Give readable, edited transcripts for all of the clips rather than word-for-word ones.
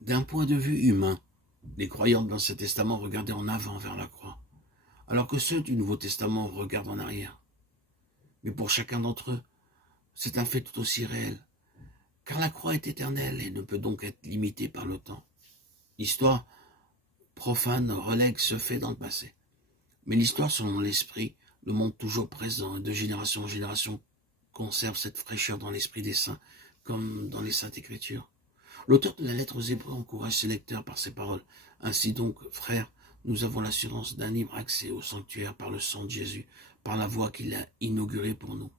D'un point de vue humain, les croyants de l'Ancien Testament regardaient en avant vers la croix, alors que ceux du Nouveau Testament regardent en arrière. Mais pour chacun d'entre eux, c'est un fait tout aussi réel, car la croix est éternelle et ne peut donc être limitée par le temps. L'histoire profane relègue ce fait dans le passé, mais l'histoire selon l'Esprit, le monde toujours présent et de génération en génération conserve cette fraîcheur dans l'esprit des saints, comme dans les Saintes Écritures. L'auteur de la lettre aux Hébreux encourage ses lecteurs par ces paroles. Ainsi donc, frères, nous avons l'assurance d'un libre accès au sanctuaire par le sang de Jésus, par la voie qu'il a inaugurée pour nous.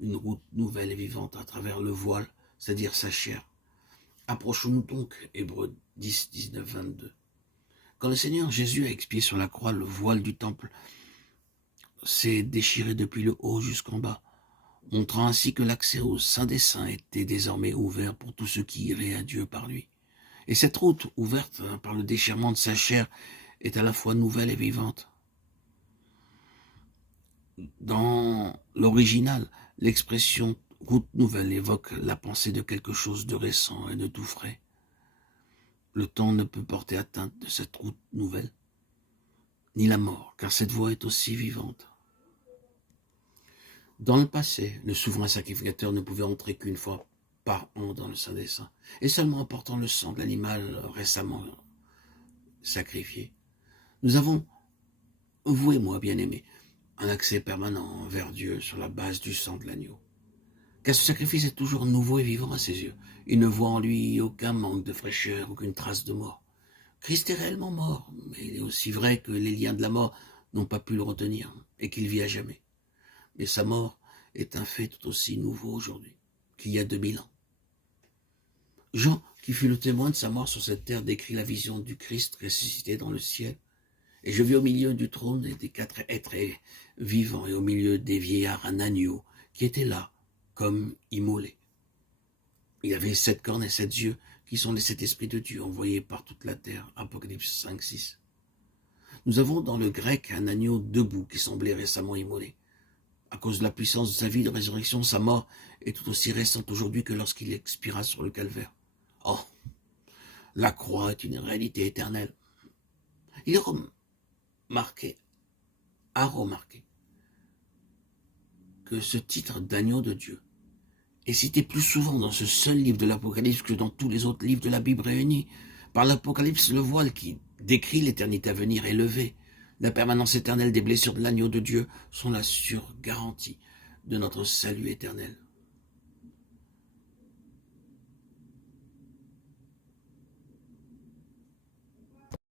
Une route nouvelle et vivante à travers le voile, c'est-à-dire sa chair. Approchons-nous donc, Hébreux 10, 19, 22. Quand le Seigneur Jésus a expié sur la croix, le voile du temple s'est déchiré depuis le haut jusqu'en bas, montrant ainsi que l'accès au Saint des Saints était désormais ouvert pour tous ceux qui iraient à Dieu par lui. Et cette route, ouverte par le déchirement de sa chair, est à la fois nouvelle et vivante. Dans l'original, l'expression route nouvelle évoque la pensée de quelque chose de récent et de tout frais. Le temps ne peut porter atteinte de cette route nouvelle, ni la mort, car cette voie est aussi vivante. Dans le passé, le souverain sacrificateur ne pouvait entrer qu'une fois par an dans le Saint des Saints, et seulement en portant le sang de l'animal récemment sacrifié. Nous avons, vous et moi, bien-aimés, un accès permanent vers Dieu sur la base du sang de l'agneau. Car ce sacrifice est toujours nouveau et vivant à ses yeux. Il ne voit en lui aucun manque de fraîcheur, aucune trace de mort. Christ est réellement mort, mais il est aussi vrai que les liens de la mort n'ont pas pu le retenir et qu'il vit à jamais. Mais sa mort est un fait tout aussi nouveau aujourd'hui qu'il y a 2000 ans. Jean, qui fut le témoin de sa mort sur cette terre, décrit la vision du Christ ressuscité dans le ciel. Et je vis au milieu du trône et des 4 êtres vivants et au milieu des vieillards un agneau qui était là, comme immolé. Il avait 7 cornes et 7 yeux qui sont les 7 esprits de Dieu envoyés par toute la terre. Apocalypse 5, 6. Nous avons dans le grec un agneau debout qui semblait récemment immolé. À cause de la puissance de sa vie de résurrection, sa mort est tout aussi récente aujourd'hui que lorsqu'il expira sur le calvaire. Oh, la croix est une réalité éternelle. Il est remarqué que ce titre d'agneau de Dieu est cité plus souvent dans ce seul livre de l'Apocalypse que dans tous les autres livres de la Bible réunis. Par l'Apocalypse, le voile qui décrit l'éternité à venir est levé. La permanence éternelle des blessures de l'agneau de Dieu sont la sûre garantie de notre salut éternel.